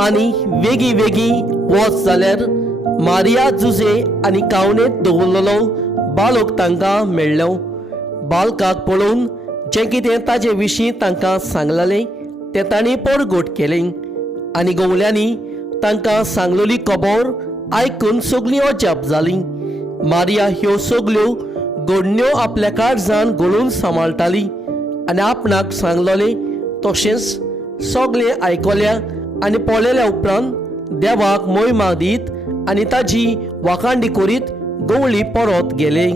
आनी वेगी वेगी वच जाल्यार मारिया जुजे आनी कावणेत दवरलेलो बालक तांकां मेळ्ळो। बालकाक पळोवन जें कितें ताजे विशीं तांकां सांगलेलें तें तांणी परगोट केलें आनी गवल्यांनी तांकां सांगलोली खबर आयकून सगळीं अजाप जालीं। मारिया ह्यो सगल्यो घडण्यो आपल्या काळजांत घोळून सांबाळटाली आनी आपणाक सांगलोलें तशेंच सगळें आयकल्या आनी पळयल्या उपरांत देवाक महिमा दीत आनी ताजी वाखाणडी करीत गवळी परत गेले।